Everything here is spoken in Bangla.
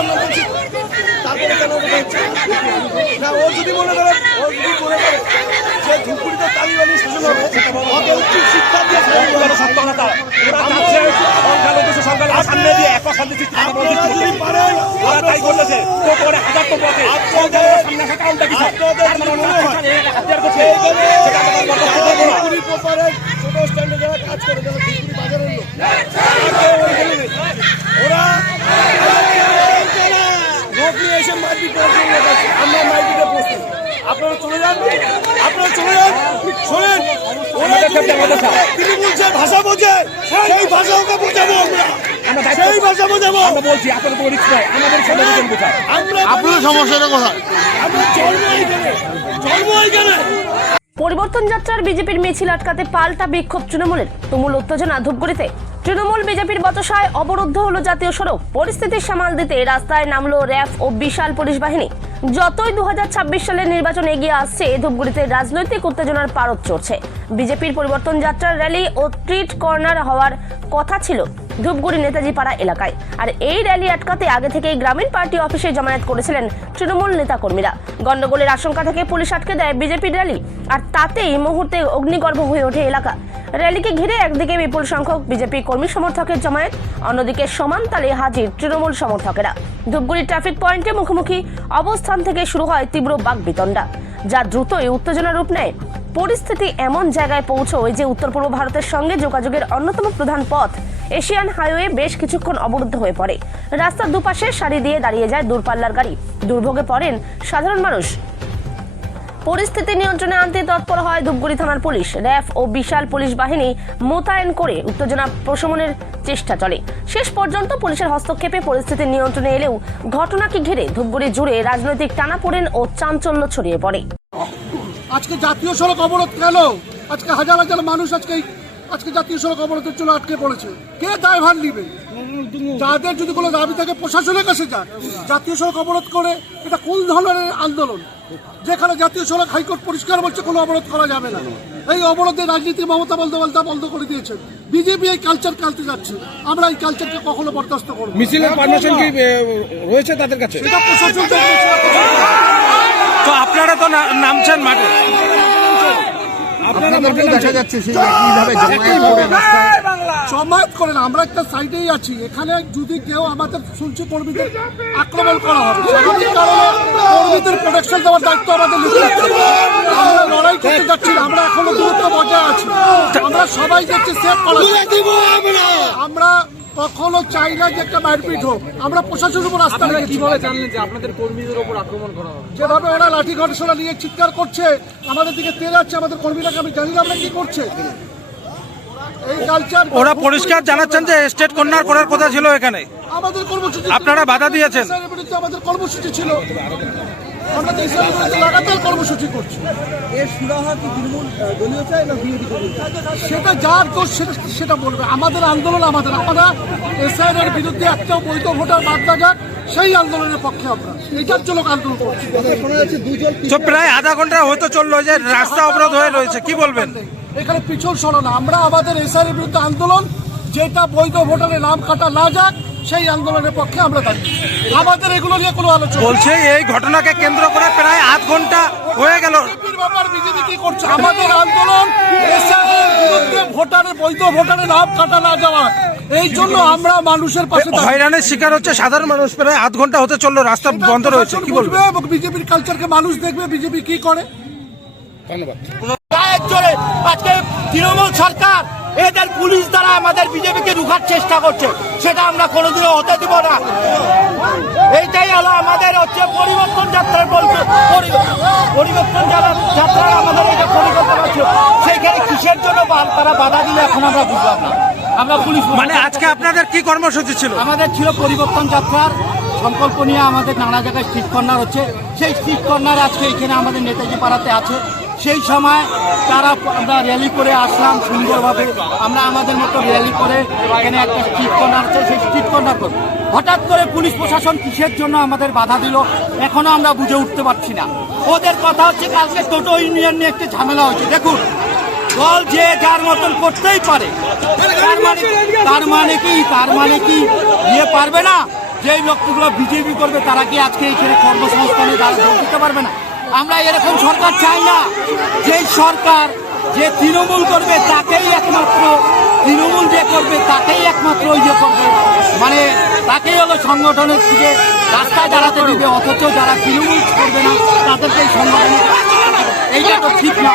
আমরা বলছি তারপরে কেন হচ্ছে না? ও যদি মনে করে সে ধুপগুড়িতে তালিবানি শাসন হবে, ওকে উচিত শিক্ষা দিয়ে সত্য কথা। সামনে দিয়ে আপনারা যদি পারেন ওরা তাই বলেছে তো পরে হাজার তো বসে সামনে আসা কাউন্টা কি ছোট স্ট্যান্ডে যারা কাজ করে যারা ধুপগুড়ি বাজারের লোক ওরা নকলি এসে মারপিট করার জন্য আমরা মারপিটে বসি। আপনারা চলে যান, আপনারা চলে যান। শোনেন, তিনি বলছে ভাষা বোঝে, সেই ভাষা ওকে বোঝাবো আমরা, সেই ভাষা বোঝাবো। আমরা বলছি আপনাদের কোনো রিস্ক নাই, আমাদের সমাধান বোঝা। আমরা আপনাদের সমস্যাটা কোথায়? আমরা জন্ম এইখানে। পরিবর্তন যাত্রার বিজেপির মিছিল আটকাতে পাল্টা বিক্ষোভ তৃণমূলের। তুমুল উত্তেজনা ধূপগুড়িতে। তৃণমূল বিজেপির বচসায় অবরুদ্ধ হলো জাতীয় সড়ক। পরিস্থিতি সামাল দিতে রাস্তায় নামলো র্যাব ও বিশাল পুলিশ বাহিনী। যতই 2026 সালের নির্বাচন এগিয়ে আসছে, ধূপগুড়িতে রাজনৈতিক উত্তেজনার পারদ চড়ছে। বিজেপির পরিবর্তন যাত্রার র্যালি ও স্ট্রিট কর্নার হওয়ার কথা ছিল ধূপগুড়ি নেতাজি পাড়া এলাকায়। আর এই র্যালি আটকাতে আগে থেকেই গ্রামীণ পার্টি অফিসে জমায়েত করেছিলেন তৃণমূল নেতাকর্মীরা। গন্ডগোলের আশঙ্কা থেকে পুলিশ আটকে দেয় বিজেপির র্যালি, আর তাতেই মুহূর্তে অগ্নিগর্ভ হয়ে ওঠে এলাকা। র্যালিকে ঘিরে একদিকে বিপুল সংখ্যক বিজেপি কর্মী সমর্থকের জমায়েত, অন্যদিকে সমান তালে হাজির তৃণমূল সমর্থকেরা। ধূপগুড়ি ট্রাফিক পয়েন্টে মুখোমুখি অবস্থান থেকে শুরু হয় তীব্র বাকবিতণ্ডা, যা দ্রুতই উত্তেজনা রূপ নেয়। পরিস্থিতি এমন জায়গায় পৌঁছয় যে উত্তর পূর্ব ভারতের সঙ্গে যোগাযোগের অন্যতম প্রধান পথ এশিয়ান হাইওয়ে বেশ কিছুক্ষণ অবরুদ্ধ হয়ে পড়ে। রাস্তার দুপাশে সারি দিয়ে দাঁড়িয়ে যায় দূরপাল্লার গাড়ি। দুর্ভোগে পড়েন সাধারণ মানুষ। পরিস্থিতি নিয়ন্ত্রণে আনতে তৎপর হয় ধূপগুড়ি থানার পুলিশ। র্যাব ও বিশাল পুলিশ বাহিনী মোতায়েন করে উত্তেজনা প্রশমনের চেষ্টা চলে। শেষ পর্যন্ত পুলিশের হস্তক্ষেপে পরিস্থিতি নিয়ন্ত্রণে এলেও ঘটনাকে ঘিরে ধূপগুড়ি জুড়ে রাজনৈতিক টানাপোড়েন ও চাঞ্চল্য ছড়িয়ে পড়ে। আজকে জাতীয় সড়ক অবরোধ কেন? আজকে হাজার হাজার মানুষ আজকে জাতীয় সড়ক অবরোধের জন্য আটকে পড়েছে। কে দায়ভার নিবে? যাদের যদি কোনো দাবি থাকে প্রশাসনের কাছে যান। জাতীয় সড়ক অবরোধ করে এটা কোন ধরনের আন্দোলন? যেখানে জাতীয় সড়ক হাইকোর্ট পরিষ্কার বলছে কোনো অবরোধ করা যাবে না। এই অবরোধে রাজনীতি মমতা বন্দ্যোপাধ্যায় বন্ধ করে দিয়েছে। বিজেপি এই কালচার কালতে যাচ্ছে, আমরা এই কালচারকে কখনো বরদাস্ত করব। মিছিলের পারমিশন কি রয়েছে তাদের কাছে? এটা প্রশাসন তো আপনারা তো নামছেন মাঠে, দেখা যাচ্ছে জমায়েত করে না। আমরা একটা সাইডেই আছি। এখানে যদি কেউ আমাদের শুনছি কর্মীদের আক্রমণ করা হবে, স্বাভাবিক কারণে কর্মীদের প্রোটেকশন দেওয়ার দায়িত্ব আমাদের নিতে হবে। আমরা লড়াই করতে যাচ্ছি না, আমরা এখনো দূরত্ব বজায় আছি। আমরা সবাই যাচ্ছি সেফ করা। আমরা কখনো চাই না যে একটা মারপিট হোক। আমরা প্রশাসনের উপর আস্থা রেখেছি। কিভাবে জানলেন যে আপনাদের কর্মীদের উপর আক্রমণ করা হবে? যেভাবে ওরা লাঠি ঘটনা নিয়ে চিৎকার করছে, আমাদের দিকে তেল যাচ্ছে, আমাদের কর্মীরাকে আমি জানি না আমরা কি করছে। এই কালচার ওরা পরিষ্কার জানাচ্ছেন যে স্টেট কর্নার করার কথা ছিল এখানে। আমাদের কর্মসূচি, আপনারা বাধা দিয়েছেন। আমাদের কর্মসূচি ছিল, আমরা দেশের বিরুদ্ধে লাগাতার কর্মসূচি করছি। সেটা যার দোষ সেটা বলবে। আমাদের আন্দোলন আমরা এসআইআর বিরুদ্ধে একটাও বৈধ ভোটার বাদ দেওয়া, সেই আন্দোলনের পক্ষে আমরা এটার জন্য আন্দোলন করছি। তো প্রায় আধা ঘন্টা হয়তো চললো যে রাস্তা অবরোধ হয়ে রয়েছে, কি বলবেন? এখানে পিছল সরো না। আমরা আমাদের এসআইআর বিরুদ্ধে আন্দোলন, যেটা বৈধ ভোটারের নাম কাটা না যাক সেই আন্দোলনের পক্ষে আমরা থাকি। আমাদের এগুলো নিয়ে কোনো আলোচনা বলছে এই ঘটনাকে কেন্দ্র করে প্রায় আধ ঘন্টা হয়ে গেল। বিজেপি কি করছে? আমাদের আন্দোলন এসআইআর বিরুদ্ধে ভোটারের বৈধ ভোটারের নাম কাটা না যাওয়া, এই জন্য আমরা মানুষের পাশে। হয়রানির শিকার হচ্ছে সাধারণ মানুষ। প্রায় আধ ঘন্টা হতে চললো, রাস্তা বন্ধ রয়েছে, কি বলবে? বিজেপির কালচারকে মানুষ দেখবে, বিজেপি কি করে। ধন্যবাদ। আজকে তৃণমূল সরকার এদের পুলিশ দ্বারা আমাদের বিজেপিকে রুখার চেষ্টা করছে, সেটা আমরা কোনোদিনও হতে দিব না। এইটাই হলো আমাদের হচ্ছে পরিবর্তন যাত্রার বলতে পরিবর্তন যাত্রার আমাদের এটা পরিকল্পনা ছিল। সেইখানে কিসের জন্য তারা বাধা দিলে এখন আমরা বুঝলাম না। আমরা পুলিশ মানে আজকে আপনাদের কি কর্মসূচি ছিল? আমাদের ছিল পরিবর্তন যাত্রার সংকল্প নিয়ে আমাদের নানা জায়গায় স্ট্রিট কর্নার হচ্ছে। সেই স্ট্রিট কর্নার আজকে এখানে আমাদের নেতাজি পাড়াতে আছে। সেই সময় আমরা র্যালি করে আসলাম সুন্দরভাবে। আমরা আমাদের মতো র্যালি করে এখানে একটা স্ট্রিট কর্নার আছে, সেই স্ট্রিট কর্নার করব। হঠাৎ করে পুলিশ প্রশাসন কিসের জন্য আমাদের বাধা দিল এখনো আমরা বুঝে উঠতে পারছি না। ওদের কথা হচ্ছে কালকে টোটো ইউনিয়ন নিয়ে একটা ঝামেলা হচ্ছে। দেখুন, দল যে যার মতন করতেই পারে, তার মানে কি ইয়ে পারবে না? যেই ব্যক্তিগুলো বিজেপি করবে তারা কি আজকে এখানে কর্মসংস্থানে তারা যোগ দিতে পারবে না? আমরা এরকম সরকার চাই না। যেই সরকার যে তৃণমূল করবে তাকেই একমাত্র, তৃণমূল যে করবে তাকেই একমাত্র ইয়ে করবে, মানে তাকেই হলো সংগঠনের থেকে রাস্তায় দাঁড়াতে দিবে, অথচ যারা তৃণমূল করবে না তাদেরকে এই সংগঠনে, এইটা তো ঠিক না।